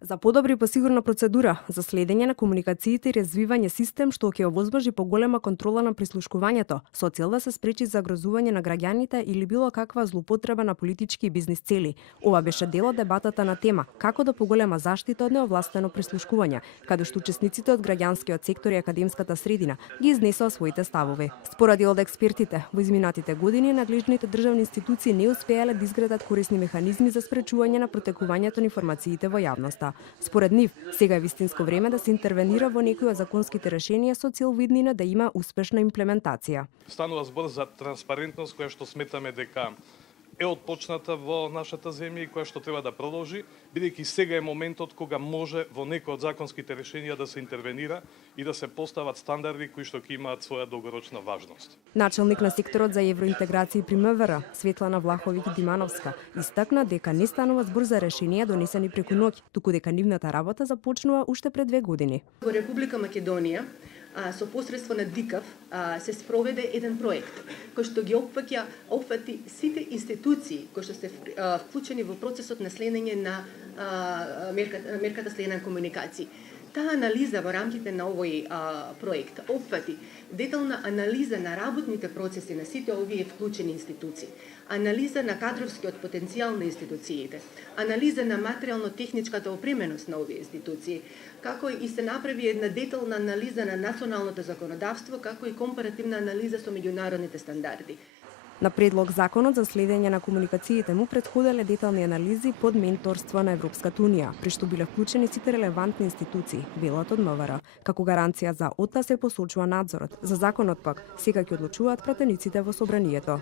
За подобри и посигурна процедура за следење на комуникациите и развивање систем што ќе овозможи поголема контрола на прислушкувањето, со цел да се спречи загрозување на граѓаните или било каква злоупотреба на политички и бизнис цели. Ова беше дел од дебатата на тема како да поголема заштита од неовластено прислушкување, каде што учесниците од граѓанскиот сектор и академската средина ги изнесоа своите ставови. Според дел од експертите, во изминатите години надлежните државни институции не успеале да изградат корисни механизми за спречување на протекувањето на информациите во јавноста. Според нив, сега е вистинско време да се интервенира во некои од законските решенија со цел во иднина да има успешна имплементација. Станува збор за транспарентност која што сметаме дека е отпочната во нашата земја и која што треба да продолжи, бидејќи сега е моментот кога може во некои од законските решенија да се интервенира и да се постават стандарди кои што ќе имаат своја долгорочна важност. Начелник на секторот за евроинтеграција при МВР, Светлана Влаховиќ-Димановска, истакна дека не станува збор за решенија донесени преку ноќ, туку дека нивната работа започнува уште пред 2 години. Во Република Македонија со посредство на ДИКАВ се спроведе еден проект кој што ги опфати сите институции кои што се вклучени во процесот на следење на мерката следење на комуникации. Таа анализа во рамките на овој проект опфати детална анализа на работните процеси на сите овие вклучени институции, анализа на кадровскиот потенцијал на институциите, анализа на материјално-техничката опременост на овие институции, како и се направи една детална анализа на националното законодавство, како и компаративна анализа со меѓународните стандарди. На предлог законот за следење на комуникациите му претходеле детални анализи под менторство на Европската унија, при што биле вклучени сите релевантни институции, велат од МВР. Како гаранција за ОТА се посочува надзорот. За законот пак сега ќе одлучуваат пратениците во собранието.